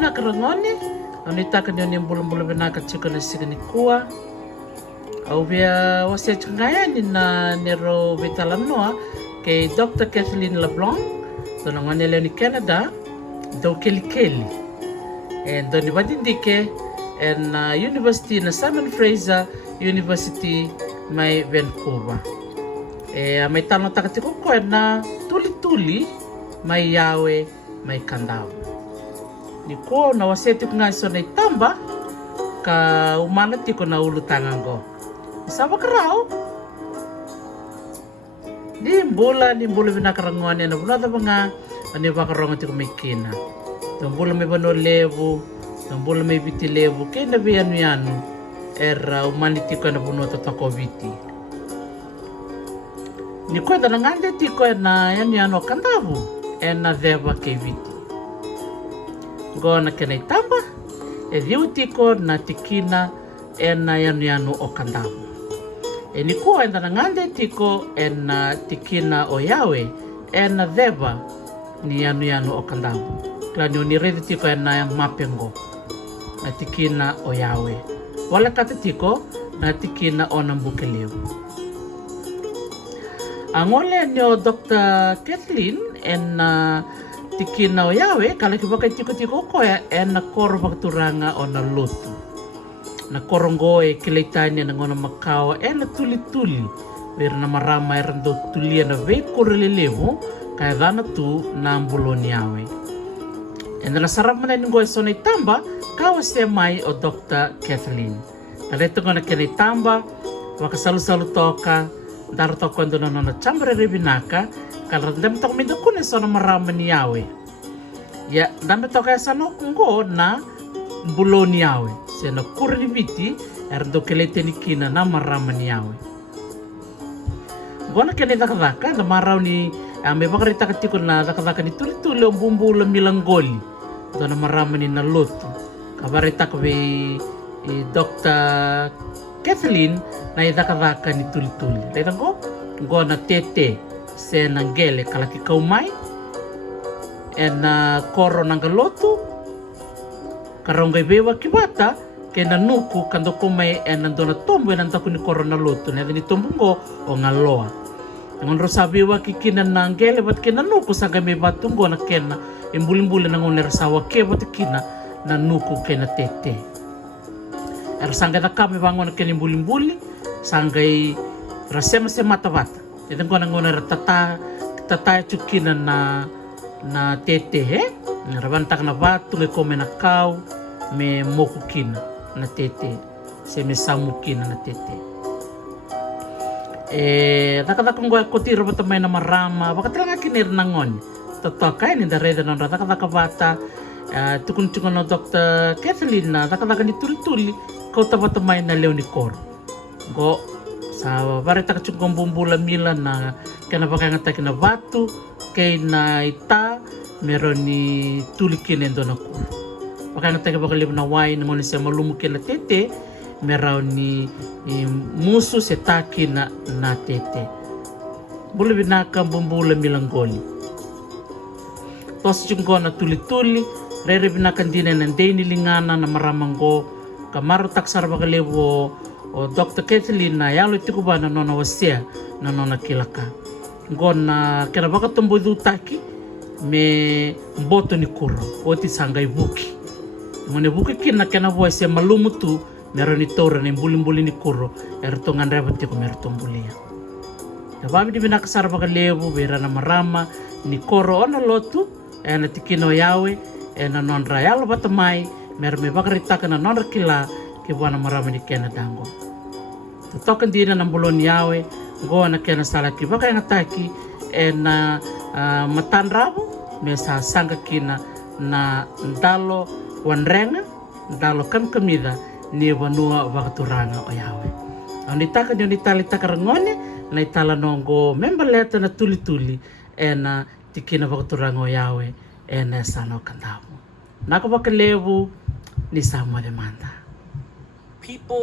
vinaka rangoni, anitaka ni bula vinaka chiko na sigani kua. Au via wasea chungayani na nero Talanoa ke Dr. Kathleen Leblanc, dona ngone leo ni Canada, do kelikeli. And doni vakadidike and University na Simon Frazer University mai Vancouver. Mai tano takatiko ko na Tulituli-Yawe-Kadavu. Ni ko na wasea tiko nga so na tamba ka umana tiko na ulutangango. Sama kerau, ni bula vinaka rangoni na bula tabanga ani vakaronga tiko mekina. Bula me bano levu, bula me biti levu, kena bianu era umani tiko na buno toko viti. Ni ko na ngande tiko na yanu Kadavu na Yabaki viti. Go na kena tamba, viu tiko na tikina na yanu Kadavu. Ni kuwa na ngande tiko na tikina o Yawe na Veva ni yanu Kadavu. Klani ni redi tiko na mapengo na tikina o Yawe. Wala kata tiko na tikina o nambukeleu. Angole ni o Dr. Kathleen na tikina o Yawe kala kibaka tiko koya na koro bakturanga o Nalotu. Na korongo kileitanya na ngona makao na tulituli vera na marama rando tulia na veimaroroi kaya dana tu na Tulituli-Yawe. Na sarava na ningo sona tamba wasea mai o Dr. Kathleen. Kaleto ngona kena tamba wakasalu toka dar toko ndo nona chambre vinaka kala ndem toko minda kune sona marama ni Yawe. Ya ndem toka sano ngo na Tulituli-Yawe. Sena kurni viti erdo keleteni kina na marama ni Yawe. Gona kene dakadaka na marau ni me bakarita katiko na dakadaka ni tulituli o bumbula milangoli. Dona marama ni Nalotu. Kabarita ko Dr. Kathleen na dakadaka ni tulituli. Ledango gona tete sena ngele kalaki kaumai na koro Nalotu karonga bewa kibata kena nuku kando kumai nandona tombo nandaku ni koro Nalotu na ni tombungo o ngaloa. Ngon rosabi wa kikina nangele bat kena nuku saga me batungo na kena imbulimbuli nangon rasawa ke bat kina na nuku kena tete. Sanga da kame bangon kena imbulimbuli sangai rasema se mata bata. Ito ko nangon tata chukina na tete he. Rabantak na batu me kome na kau me moku kina na tete se me samu kina na tete. Takataka ngo kotiro bata may na marama bakatranga kinir nangon totoka ni dareda non takataka bata tukun no Dr. Kathleen na takataka ni tulituli kau tabata may na leo ni kor go sa barita ka chukong bumbula mila na kana bakanga na batu kay na ita meron ni tulikin endo na ko. Bakanga bakaliw na wine mo siya malumukin na tete meron ni musu se taki na tete. Bula vinaka bumbula milangoli. Tos chungo na tulituli rere vinaka dine na deni lingana na maramango kamaro taksar bakaliw o Dr. Kathleen na yalo tikuba na nona wasea na nona kilaka. Ngona kena bakatombo taki me mboto ni kuro oti sangai buki ngone buki kina kena voice malumutu meroni tora ni bulimbuli ni kuro erto ngandra bati ko merto mbulia tababi di vinaka sarava kalevu bera na marama ni koro ona Nalotu na tikino Yawe na nondrau yalo batamai merme bakarita kana nonra kila ke buana marama ni kena dango totokan dina na Tulituli-Yawe go na kena salaki baka ngataki na matandrau mesa sanga kina na ndalo wanrenga ndalo kamida ni vanua vakaturanga o Yawe. Nitaka ni nitalitaka rangone na Talanoa member letter na tulituli na tikina vakaturanga o Yawe na sano Kadavu. Nako bakalevu ni Samuel Manda. People